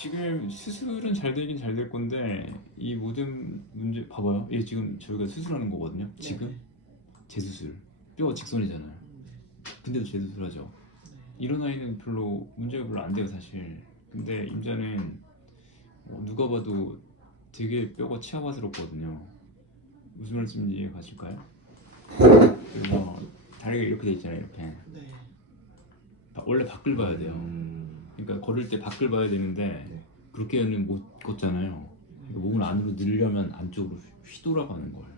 지금 수술은 잘 되긴 잘 될 건데 이 모든 문제 봐봐요. 이게 지금 저희가 수술하는 거거든요. 지금 네네. 재수술 뼈 직선이잖아요. 근데도 재수술하죠. 이런 아이는 별로 문제가 별로 안 돼요 사실. 근데 임자는 누가 봐도 되게 뼈가 치아바스럽거든요. 무슨 말씀인지 이해 가실까요? 그래서 다리가 이렇게 돼 있잖아요. 이렇게 네. 원래 밖을 봐야 돼요. 그러니까 걸을 때 밖을 봐야 되는데 네. 그렇게는 못 걷잖아요. 그러니까 몸을 안으로 늘려면 안쪽으로 휘돌아가는 거예요.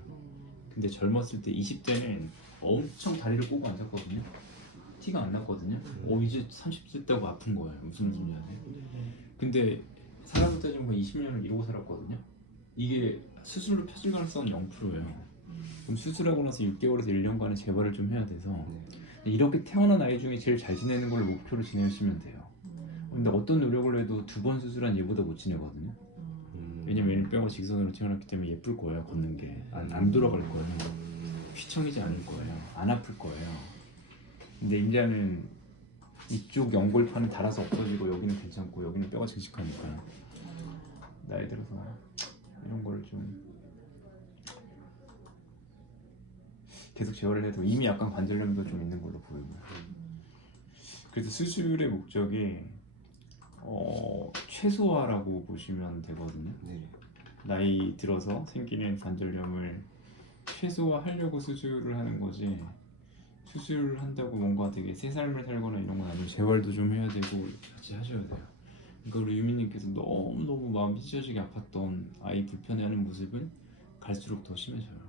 근데 젊었을 때 20대는 엄청 다리를 꼬고 앉았거든요. 티가 안 났거든요. 이제 30대 때고 아픈 거예요. 무슨 말인지 아세요? 네네. 근데 사람을 따지면 20년을 이러고 살았거든요. 이게 수술로 펴질 가능성은 0%예요. 그럼 수술하고 나서 6개월에서 1년간의 재발을 좀 해야 돼서 이렇게 태어난 아이 중에 제일 잘 지내는 걸 목표로 지내시면 돼요. 근데 어떤 노력을 해도 2번 수술한 얘보다 못 지내거든요. 왜냐면 얘는 뼈가 직선으로 태어났기 때문에 예쁠 거예요. 걷는 게 안 돌아갈 거예요. 휘청이지 않을 거예요. 안 아플 거예요. 근데 임자는 이쪽 연골판은 닳아서 없어지고 여기는 괜찮고 여기는 뼈가 증식하니까 나이 들어서 이런 거를 좀 계속 제어를 해도 이미 약간 관절염도 좀 있는 걸로 보이고요. 그래서 수술의 목적이 최소화라고 보시면 되거든요. 네. 나이 들어서 생기는 관절염을 최소화하려고 수술을 하는 거지, 수술을 한다고 뭔가 되게 새 삶을 살거나 이런 건 아니고 재활도 좀 해야 되고 같이 하셔야 돼요. 그러니까 우리 유민님께서 너무 마음 찢어지게 아팠던 아이 불편해하는 모습은 갈수록 더 심해져요.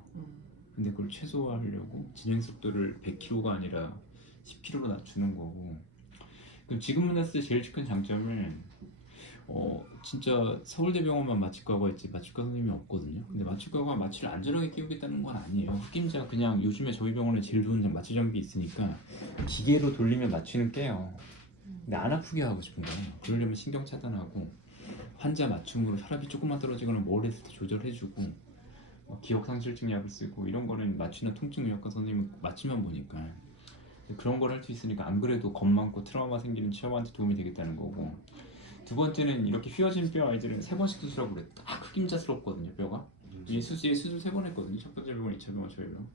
근데 그걸 최소화하려고 진행 속도를 100km가 아니라 10km로 낮추는 거고. 그럼 지금 만났을 때 제일 큰 장점은 진짜 서울대병원만 마취과가 있지 마취과 선생님이 없거든요. 근데 마취과가 마취를 안전하게 끼우겠다는 건 아니에요. 흑임자 그냥 요즘에 저희 병원에 제일 좋은 마취 장비 있으니까 기계로 돌리면 마취는 깨요. 근데 안 아프게 하고 싶은 거예요. 그러려면 신경 차단하고 환자 맞춤으로 혈압이 조금만 떨어지거나 뭘 했을 때 조절해주고 기억 상실증 약을 쓰고 이런 거는 마취나 통증 의학과 선생님은 마취만 보니까 그런 걸 할 수 있으니까 안 그래도 겁 많고 트라우마 생기는 치아한테 도움이 되겠다는 거고. 두 번째는 이렇게 휘어진 뼈 아이들은 3번씩 수술하고 그래. 딱 흑임자스럽거든요 뼈가. 이 수술 3번 했거든요. 첫 번째 병원, 2차 병원, 저희 병원.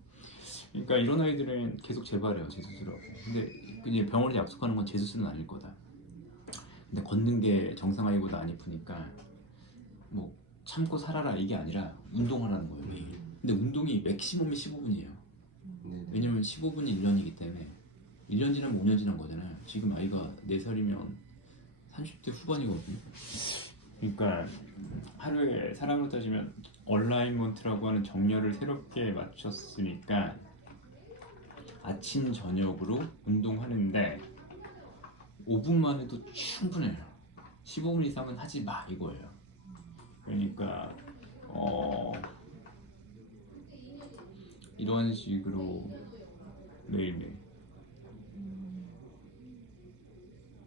그러니까 이런 아이들은 계속 재발해요 재수술하고. 근데 그냥 병원에서 약속하는 건 재수술은 아닐 거다. 근데 걷는 게 정상 아이보다 안 예쁘니까 뭐 참고 살아라 이게 아니라 운동하라는 거예요 매일. 근데 운동이 맥시멈이 15분이에요. 왜냐면 15분이 1년이기 때문에 1년 지나면 5년 지난 거잖아요. 지금 아이가 4살이면 30대 후반이거든요. 그러니까 하루에 사람으로 따지면 얼라이먼트라고 하는 정렬을 새롭게 맞췄으니까 아침 저녁으로 운동하는데 5분만 해도 충분해요. 15분 이상은 하지 마 이거예요. 그러니까 이런 식으로 매일매일.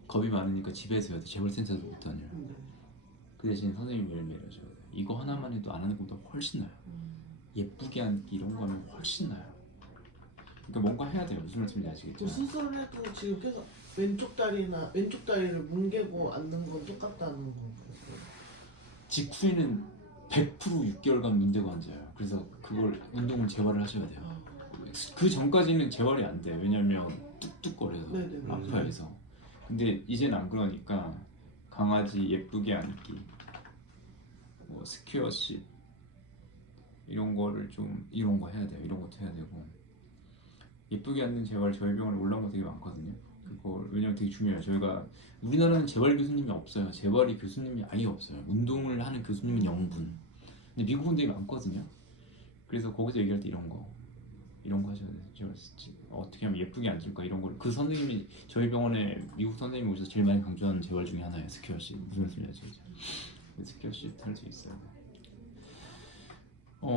겁이 많으니까 집에서 해야 돼. 재벌센터도 못 다녀요. 그 대신 선생님이 매일매일 하셔야 돼요. 이거 하나만 해도 안 하는 것보다 훨씬 나아요. 예쁘게 앉기 이런 거 하면 훨씬 나아요. 그러니까 뭔가 해야 돼요. 무슨 말씀인지 아시겠죠? 수술을 해도 지금 계속 왼쪽 다리를 뭉개고 앉는 건 똑같다는 건가요? 직후에는 100% 6개월간 문제가 앉아요. 그래서 그걸 운동을 재활을 하셔야 돼요. 그 전까지는 재활이 안 돼요. 왜냐면 뚝뚝거려서 네네. 아파해서. 근데 이제는 안 그러니까 강아지 예쁘게 앉기, 뭐 스퀘어십 이런 거를 좀 이런 거 해야 돼요. 이런 것도 해야 되고. 예쁘게 앉는 재활 저희 병원에 올라온 거 되게 많거든요. 그거 왜냐면 되게 중요해요. 저희가 우리나라는 재활 교수님이 없어요. 재활이 교수님이 아예 없어요. 운동을 하는 교수님은 0분. 근데 미국은 되게 많거든요. 그래서 거기서 얘기할 때 이런 거 하셔야 돼요. 제가 어떻게 하면 예쁘게 앉을까 이런 걸. 그 선생님이 저희 병원에 미국 선생님이 오셔서 제일 많이 강조하는 재활 중에 하나예요. 스퀘어십. 무슨 말씀인지 아시죠? 스퀘어십 할 수 있어요.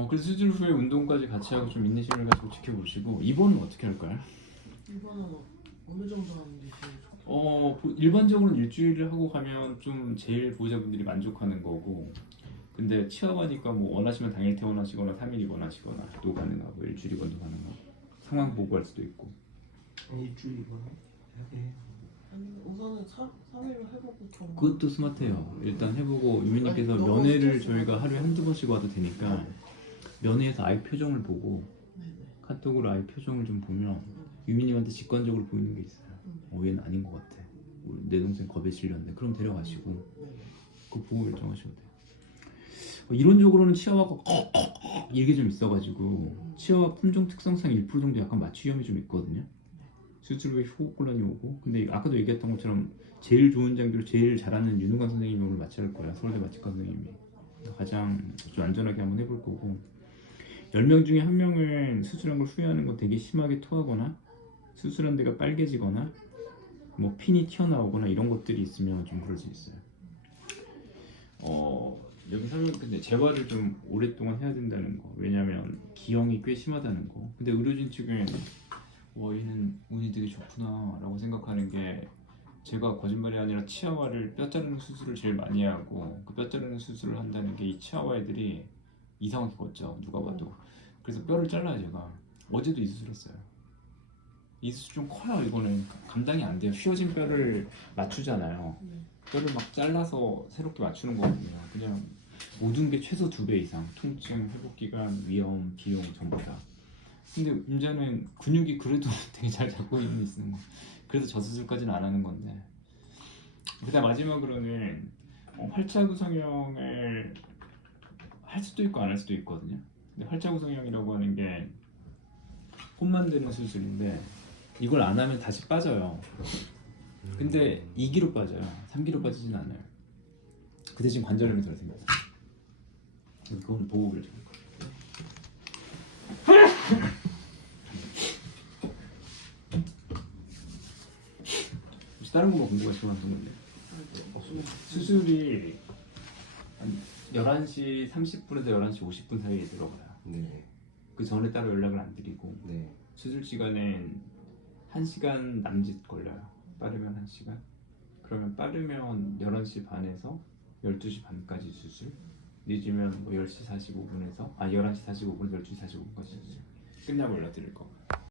그래서 수술 후에 운동까지 같이 하고 좀 인내심을 가지고 지켜보시고. 입원은 어떻게 할까요? 이거는 어느 정도 하는 게 제일 좋을까요? 일반적으로는 일주일을 하고 가면 좀 제일 보호자분들이 만족하는 거고. 근데 치아하니까 뭐 원하시면 당일 퇴원하시거나 3일 입원하시거나 또 가능하고 일주일 입원도 가능하고 상황 보고 할 수도 있고. 일주일 이거는 되게 아니 우선은 3일로 해보고 좀. 그것도 스마트해요. 일단 해보고 유미님께서 아니, 너무 면회를 스트레스 저희가 받아서. 하루에 한두 번씩 와도 되니까 면회에서 아이 표정을 보고 네네. 카톡으로 아이 표정을 좀 보면 유미님한테 직관적으로 보이는 게 있어요. 얘는 아닌 것 같아. 내 동생 겁에 질렸네. 그럼 데려가시고 네네. 그거 보고 결정하시면 돼요. 이론적으로는 치아와가 이게 좀 있어가지고 치아와 품종 특성상 1% 정도 약간 마취 위험이 좀 있거든요. 수술 후에 호흡곤란이 오고. 근데 아까도 얘기했던 것처럼 제일 좋은 장비로 제일 잘하는 윤우관 선생님이 오늘 마취할 거야. 서울대 마취과 선생님이 가장 좀 안전하게 한번 해볼 거고, 10명 중에 1명은 수술한 걸 후회하는 건 되게 심하게 토하거나 수술한 데가 빨개지거나 뭐 핀이 튀어나오거나 이런 것들이 있으면 좀 그럴 수 있어요. 여기 설명 근데 재활을 좀 오랫동안 해야 된다는 거. 왜냐면 기형이 꽤 심하다는 거. 근데 의료진 측은 얘는 운이 되게 좋구나라고 생각하는 게, 제가 거짓말이 아니라 치아와를 뼈 자르는 수술을 제일 많이 하고 그 뼈 자르는 수술을 한다는 게 이 치아와 애들이 이상하게 걷죠. 누가 봐도. 그래서 뼈를 잘라요. 제가 어제도 이 수술했어요. 이 수술 좀 커요. 이거는 감당이 안 돼요. 휘어진 뼈를 맞추잖아요. 네. 뼈를 막 잘라서 새롭게 맞추는 거거든요. 그냥 모든 게 최소 2배 이상, 통증, 회복기간, 위험, 비용 전부 다. 근데 문제는 근육이 그래도 되게 잘 잡고 있는 거. 그래서 저 수술까지는 안 하는 건데. 그다음 마지막으로는 활자 구성형을 할 수도 있고 안 할 수도 있거든요. 근데 활자 구성형이라고 하는 게 혼 만드는 수술인데 이걸 안 하면 다시 빠져요. 근데 2기로 빠져요. 3기로 빠지진 않아요. 그 대신 관절염이 덜 생겨서. 그건 보고 결정할 거예요. 혹시 다른 거 궁금하신 거 있는데? 수술이 한 11시 30분에서 11시 50분 사이에 들어가요. 네. 그 전에 따로 연락을 안 드리고 네. 수술 시간은 1시간 남짓 걸려요. 빠르면 1시간. 그러면 빠르면 11시 반에서 12시 반까지 수술. 늦으면 뭐 10시 45분에서 11시 45분에서 12시 45분까지 수술. 끝나고 연락 드릴 거예요.